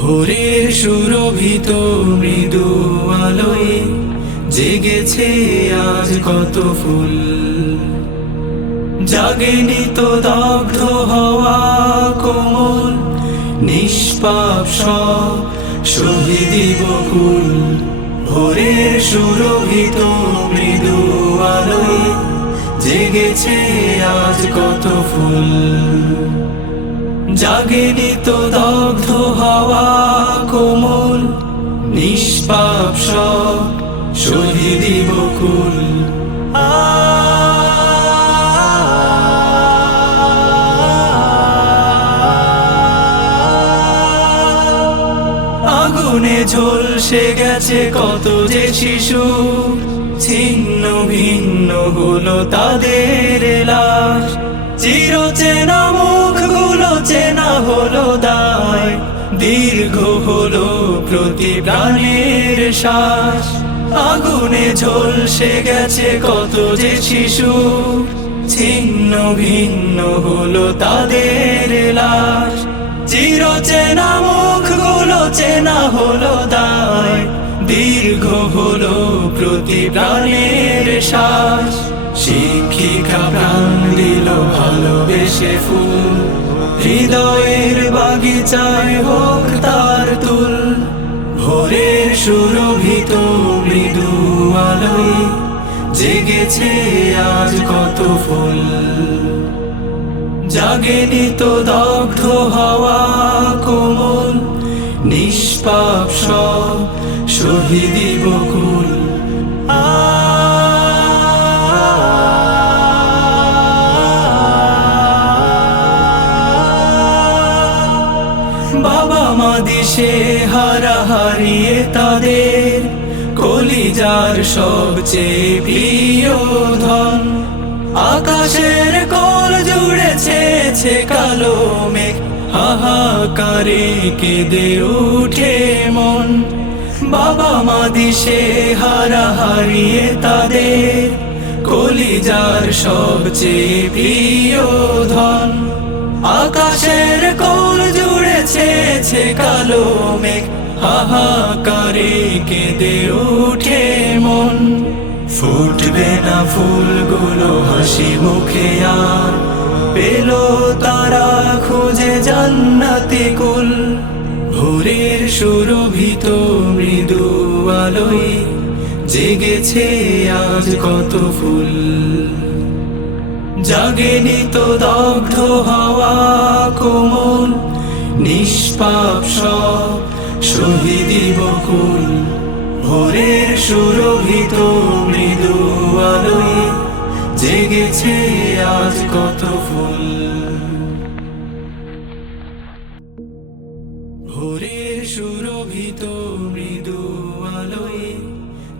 ভোরের সুরভিত মৃদু আলোয় জেগেছে আজ কত ফুল। জাগেনি তো দগ্ধ হওয়া কোমল, নিষ্পাপ শহীদি বকুল। ভোরের সুরভিত মৃদু আলোয় জেগেছে আজ কত ফুল। জাগেনি তো দগ্ধ হওয়া কোমল, নিষ্পাপ সব শহীদি বকুল। আগুনে ঝলসে গেছে কত যে শিশু, ছিন্ন ভিন্ন হলো তাদের লাশ। চির চেনা মুখগুলো চেনা হলো দায়। দীর্ঘ হলো প্রতি প্রাণের শ্বাস। আগুনে ঝলসে গেছে কত যে শিশু। ছিন্ন ভিন্ন হলো তাদের লাশ। চির চেনা মুখগুলো চেনা হলো দায়। দীর্ঘ হলো প্রতি প্রাণের শ্বাস। শিক্ষিকা প্রাণ দিল ভালোবেসে ফুল। হৃদয়ের বাগিচায় হোক তার তুল। ভোরের সুরভিত মৃদু আলোয় জেগেছে আজ কত ফুল। জাগেনি তো দগ্ধ হওয়া কোমল, নিষ্পাপ সব শহীদি বকুল। বাবা মা দিশে হারা হারিয়ে তাদের কলিজার সবচেয়ে প্রিয় ধন। আকাশের কল জুড়েছে কালো মেঘ, হাহাকারে কেঁদে উঠে মন। বাবা মা দিশে হারা হারিয়ে তাদের কলিজার সবচেয়ে প্রিয় ধন। আকাশের কোল জুড়েছে ছে কালো মেঘ, হাহাকারে কেঁদে উঠে মন। ফুটবে না ফুলগুলো হাসি মুখে আর, পেল তারা খুঁজে জান্নাতি কুল। ভোরের সুরভিত মৃদু আলোয় জেগেছে আজ কত ফুল। জাগেনি তো দগ্ধ হওয়া কোমল নিষ্পাপ সব শহীদি বকুল, ভোরের সুরভিত মৃদু আলোয় জেগেছে আজ কত ফুল। ভোরের সুরভিত মৃদু আলোয়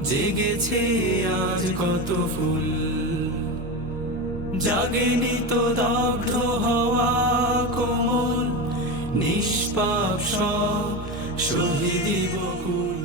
জেগেছে আজ কত ফুল। জাগেনি তো দগ্ধ হওয়া নিষ্পাপ শহীদি বকুল